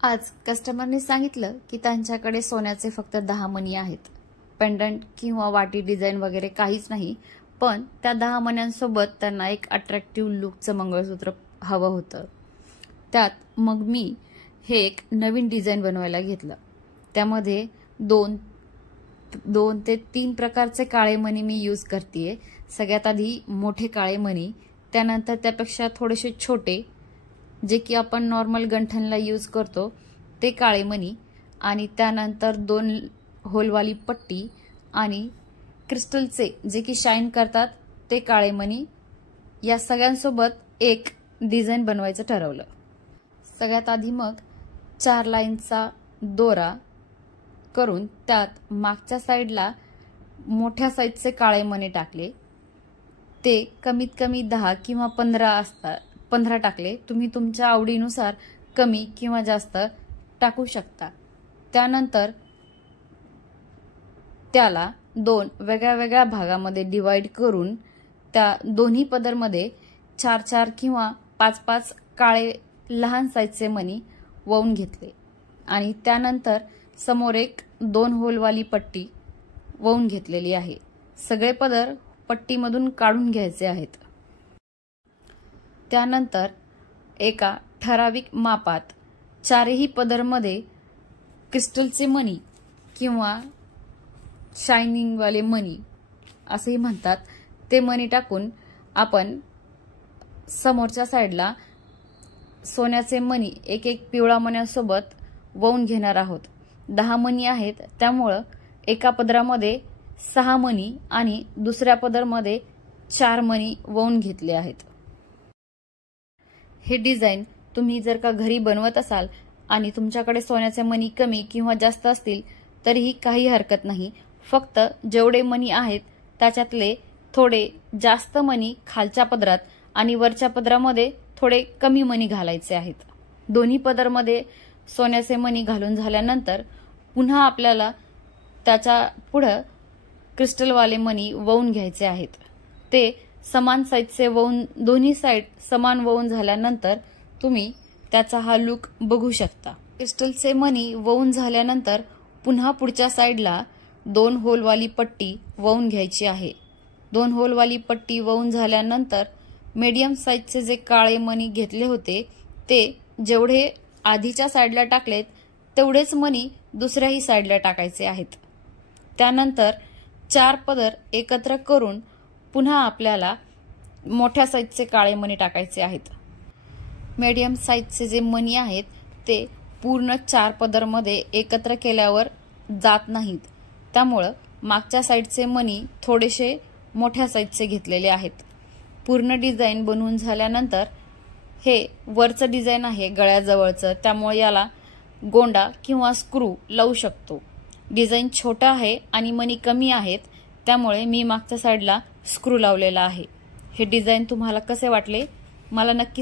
आज कस्टमरने सांगितलं की त्यांच्याकडे सोन्याचे फक्त 10 मणी आहेत. पेंडंट किंवा वाटी डिझाइन वगैरे काहीच नाही, पण त्या 10 मण्यांसोबत त्यांना एक अट्रॅक्टिव्ह लुकचं मंगळसूत्र हवं होतं. त्यात मग मी हे एक नवीन डिझाइन बनवायला घेतलं. त्यामध्ये दोन ते 3 प्रकारचे काळे मणी मी यूज करतेय. सगळ्यात आधी मोठे काळे मणी, त्यानंतर त्यापेक्षा थोडेसे छोटे जे की आपण नॉर्मल गंठनला यूज करतो ते काळे मणी, आणि त्यानंतर 2 होलवाली पट्टी आणि क्रिस्टलचे जे की शाईन करतात ते काळे मणी. या सगळ्यांसोबत एक डिझाइन बनवायचं ठरवलं. सगळ्यात आधी मग 4 लाईनचा दोरा करून त्यात मागच्या साईडला मोठ्या साईजचे काळे मणी टाकले. ते कमीत कमी 10 किंवा 15 टाकले. तुम्ही तुमच्या आवडीनुसार कमी किंवा जास्त टाकू शकता. त्यानंतर त्याला 2 वेगळ्या वेगळ्या भागामध्ये डिवाइड करून त्या दोन्ही पदरमध्ये 4 किंवा 5 काळे लहान साईजचे मणी वळून घेतले आणि त्यानंतर समोर एक 2 होलवाली पट्टी वळून घेतलेली आहे. सगळे पदर पट्टीमधून काढून घ्यायचे आहेत. त्यानंतर एका ठराविक मापात 4ही पदरमध्ये क्रिस्टलचे मणी किंवा शायनिंग वाले मणी असेही म्हणतात ते मणी टाकून आपण समोरच्या साईडला सोन्याचे मणी एक पिवळा मण्यासोबत वळून घेणार आहोत. 10 मणी आहेत, त्यामुळं एका पदरामध्ये 6 मणी आणि दुसऱ्या पदरमध्ये 4 मणी वळून घेतले आहेत. हे डिझाइन तुम्ही जर का घरी बनवत असाल आणि तुमच्याकडे सोन्याचे मणी कमी किंवा जास्त असतील तरीही काही हरकत नाही. फक्त जेवढे मणी आहेत त्याच्यातले थोडे जास्त मणी खालच्या पदरात आणि वरच्या पदरामध्ये थोडे कमी मणी घालायचे आहेत. दोन्ही पदरमध्ये सोन्याचे मणी घालून झाल्यानंतर पुन्हा आपल्याला त्याच्या पुढे क्रिस्टलवाले मणी वळून घ्यायचे आहेत. ते समान साईजचे वळून, दोन्ही साईड समान वळून झाल्यानंतर तुम्ही त्याचा हा लुक बघू शकता. क्रिस्टलचे मणी वळून झाल्यानंतर पुन्हा पुढच्या साईडला 2 होलवाली पट्टी वळून घ्यायची आहे. 2 होलवाली पट्टी वळून झाल्यानंतर मीडियम साईजचे जे काळे मणी घेतले होते ते जेवढे आधीच्या साईडला टाकलेत तेवढेच मणी दुसऱ्याही साईडला टाकायचे आहेत. त्यानंतर 4 पदर एकत्र करून पुन्हा आपल्याला मोठ्या साईजचे काळे मणी टाकायचे आहेत. मीडियम साईजचे जे मणी आहेत ते पूर्ण 4 पदरमध्ये एकत्र केल्यावर जात नाहीत, त्यामुळं मागच्या साईडचे मणी थोडेसे मोठ्या साईजचे घेतलेले आहेत. पूर्ण डिझाइन बनवून झाल्यानंतर हे वरचं डिझाइन आहे गळ्याजवळचं, त्यामुळे याला गोंडा किंवा स्क्रू लावू शकतो. डिझाइन छोटा आहे आणि मणी कमी आहेत, त्यामुळे मी मागच्या साईडला स्क्रू लावलेला आहे. हे डिझाइन तुम्हाला कसे वाटले मला नक्की